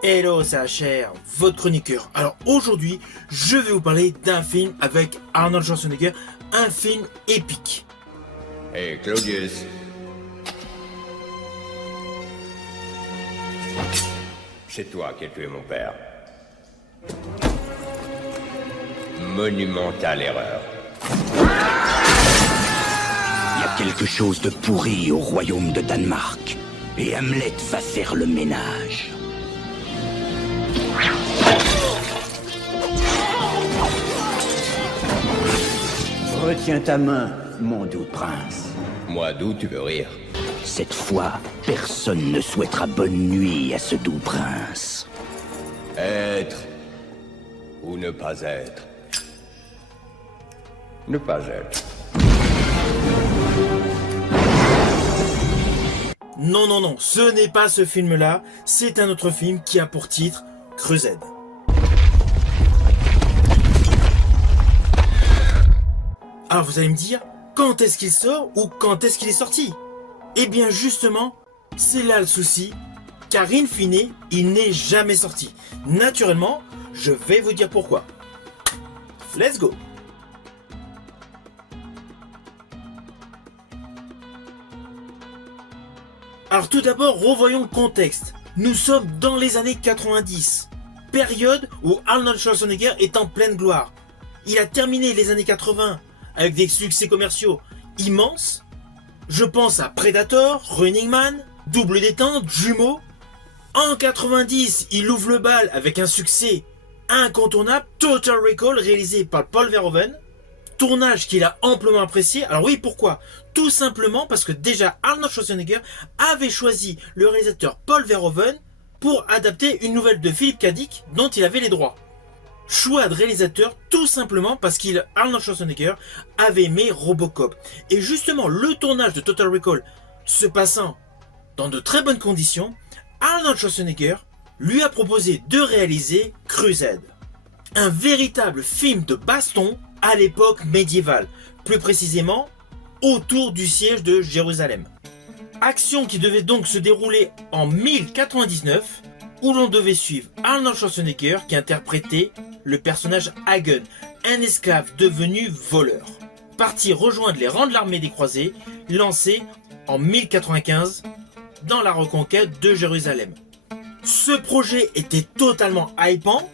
Hello, c'est HR, votre chroniqueur. Alors aujourd'hui, je vais vous parler d'un film avec Arnold Schwarzenegger, un film épique. Hey, Claudius. C'est toi qui as tué mon père. Monumentale erreur. Il y a quelque chose de pourri au royaume de Danemark. Et Hamlet va faire le ménage. Retiens ta main, mon doux prince. Moi, d'où tu veux rire? Cette fois, personne ne souhaitera bonne nuit à ce doux prince. Être ou ne pas être. Ne pas être. Non, ce n'est pas ce film-là, c'est un autre film qui a pour titre Crusade. Alors vous allez me dire, quand est-ce qu'il sort ou quand est-ce qu'il est sorti? Eh bien justement, c'est là le souci, car in fine, il n'est jamais sorti. Naturellement, je vais vous dire pourquoi. Let's go! Alors tout d'abord, revoyons le contexte. Nous sommes dans les années 90, période où Arnold Schwarzenegger est en pleine gloire. Il a terminé les années 80 avec des succès commerciaux immenses. Je pense à Predator, Running Man, Double Détente, Jumeaux. En 90, il ouvre le bal avec un succès incontournable, Total Recall, réalisé par Paul Verhoeven. Tournage qu'il a amplement apprécié. Alors oui, pourquoi? Tout simplement parce que déjà Arnold Schwarzenegger avait choisi le réalisateur Paul Verhoeven pour adapter une nouvelle de Philip K. Dick dont il avait les droits. Choix de réalisateur tout simplement parce qu'Arnold Schwarzenegger avait aimé Robocop. Et justement, le tournage de Total Recall se passant dans de très bonnes conditions, Arnold Schwarzenegger lui a proposé de réaliser Crusade. Un véritable film de baston à l'époque médiévale, plus précisément autour du siège de Jérusalem. Action qui devait donc se dérouler en 1099, où l'on devait suivre Arnold Schwarzenegger qui interprétait le personnage Hagen, un esclave devenu voleur, parti rejoindre les rangs de l'armée des croisés, lancée en 1095 dans la reconquête de Jérusalem. Ce projet était totalement hypant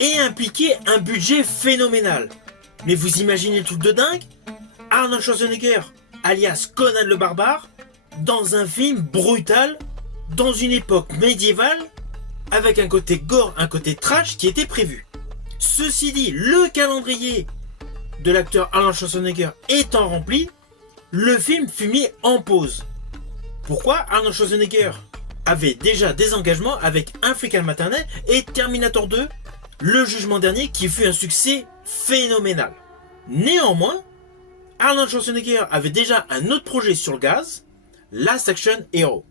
et impliquait un budget phénoménal. Mais vous imaginez le truc de dingue? Arnold Schwarzenegger, alias Conan le Barbare, dans un film brutal, dans une époque médiévale, avec un côté gore, un côté trash qui était prévu. Ceci dit, le calendrier de l'acteur Arnold Schwarzenegger étant rempli, le film fut mis en pause. Pourquoi? Arnold Schwarzenegger avait déjà des engagements avec Un flic à la maternelle et Terminator 2, Le Jugement Dernier, qui fut un succès phénoménal. Néanmoins, Arnold Schwarzenegger avait déjà un autre projet sur le gaz, Last Action Hero.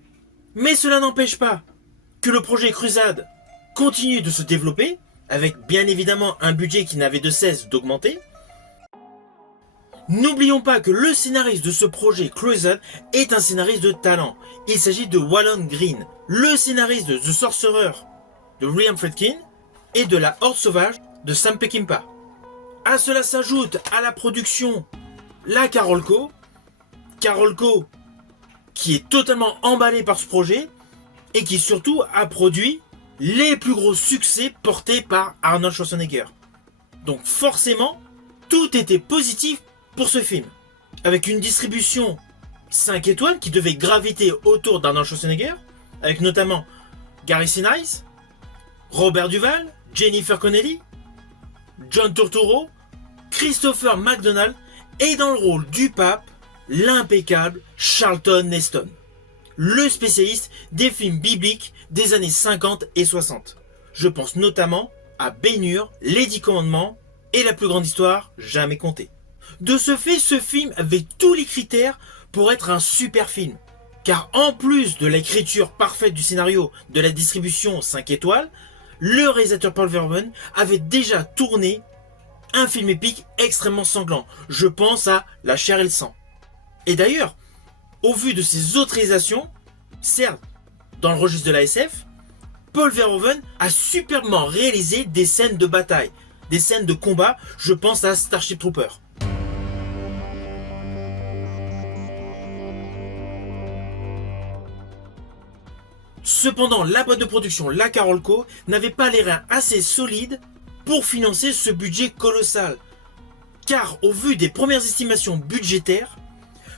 Mais cela n'empêche pas que le projet Crusade continue de se développer, avec bien évidemment un budget qui n'avait de cesse d'augmenter. N'oublions pas que le scénariste de ce projet Crusade est un scénariste de talent. Il s'agit de Waylon Green, le scénariste de The Sorcerer de William Friedkin et de La Horde Sauvage de Sam Peckinpah. À cela s'ajoute à la production la Carolco qui est totalement emballée par ce projet et qui surtout a produit les plus gros succès portés par Arnold Schwarzenegger. Donc forcément, tout était positif pour ce film, avec une distribution 5 étoiles qui devait graviter autour d'Arnold Schwarzenegger, avec notamment Gary Sinise, Robert Duvall, Jennifer Connelly, John Turturro, Christopher McDonald et dans le rôle du pape, l'impeccable Charlton Heston, le spécialiste des films bibliques des années 50 et 60. Je pense notamment à Ben-Hur, Les 10 Commandements et La plus grande histoire jamais contée. De ce fait, ce film avait tous les critères pour être un super film. Car en plus de l'écriture parfaite du scénario, de la distribution 5 étoiles, le réalisateur Paul Verhoeven avait déjà tourné un film épique extrêmement sanglant. Je pense à La chair et le sang. Et d'ailleurs, au vu de ses autres réalisations, certes dans le registre de la SF, Paul Verhoeven a superbement réalisé des scènes de bataille, des scènes de combat, je pense à Starship Troopers. Cependant, la boîte de production, la Carolco, n'avait pas les reins assez solides pour financer ce budget colossal. Car au vu des premières estimations budgétaires,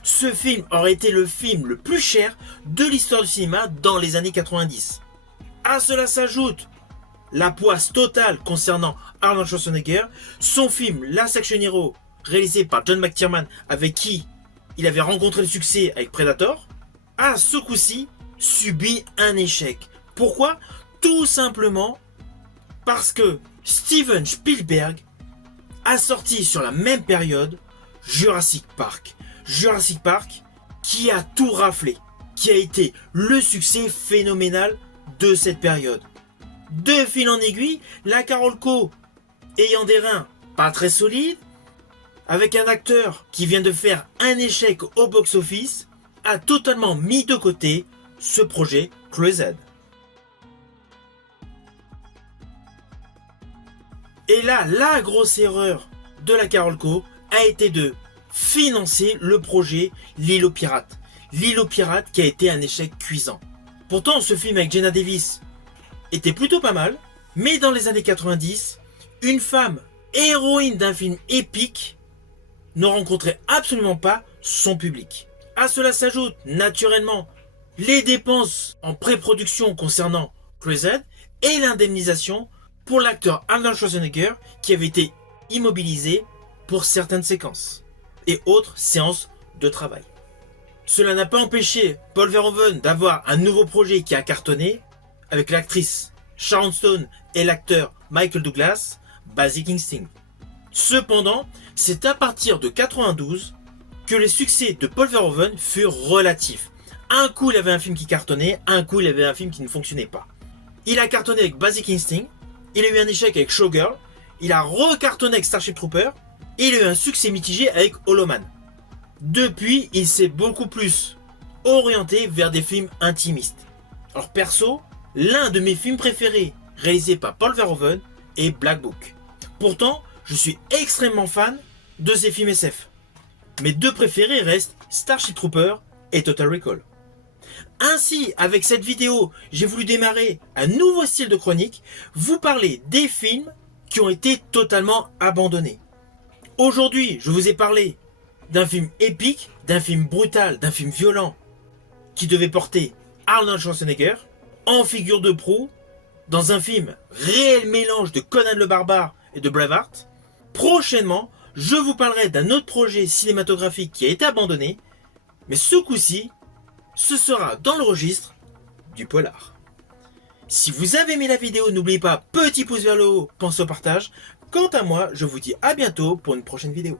ce film aurait été le film le plus cher de l'histoire du cinéma dans les années 90. À cela s'ajoute la poisse totale concernant Arnold Schwarzenegger, son film Last Action Hero, réalisé par John McTiernan, avec qui il avait rencontré le succès avec Predator, a ce coup-ci subi un échec. Pourquoi ? Tout simplement parce que Steven Spielberg a sorti sur la même période Jurassic Park. Jurassic Park qui a tout raflé, qui a été le succès phénoménal de cette période. De fil en aiguille, la Carolco, ayant des reins pas très solides, avec un acteur qui vient de faire un échec au box-office, a totalement mis de côté ce projet Crusade. Et là, la grosse erreur de la Carolco a été de financer le projet L'île aux pirates. L'île aux pirates qui a été un échec cuisant. Pourtant, ce film avec Geena Davis était plutôt pas mal, mais dans les années 90, une femme héroïne d'un film épique ne rencontrait absolument pas son public. À cela s'ajoute naturellement les dépenses en pré-production concernant Crusade et l'indemnisation pour l'acteur Arnold Schwarzenegger qui avait été immobilisé pour certaines séquences et autres séances de travail. Cela n'a pas empêché Paul Verhoeven d'avoir un nouveau projet qui a cartonné avec l'actrice Sharon Stone et l'acteur Michael Douglas, Basic Instinct. Cependant, c'est à partir de 92 que les succès de Paul Verhoeven furent relatifs. Un coup il avait un film qui cartonnait, un coup il avait un film qui ne fonctionnait pas. Il a cartonné avec Basic Instinct, il a eu un échec avec Showgirl, il a recartonné avec Starship Troopers, et il a eu un succès mitigé avec Hollow Man. Depuis, il s'est beaucoup plus orienté vers des films intimistes. Alors perso, l'un de mes films préférés réalisés par Paul Verhoeven est Black Book. Pourtant, je suis extrêmement fan de ces films SF. Mes deux préférés restent Starship Troopers et Total Recall. Ainsi, avec cette vidéo, j'ai voulu démarrer un nouveau style de chronique, vous parler des films qui ont été totalement abandonnés. Aujourd'hui, je vous ai parlé d'un film épique, d'un film brutal, d'un film violent, qui devait porter Arnold Schwarzenegger en figure de proue, dans un film réel mélange de Conan le Barbare et de Braveheart. Prochainement, je vous parlerai d'un autre projet cinématographique qui a été abandonné, mais ce coup-ci, ce sera dans le registre du polar. Si vous avez aimé la vidéo, n'oubliez pas, petit pouce vers le haut, pensez au partage. Quant à moi, je vous dis à bientôt pour une prochaine vidéo.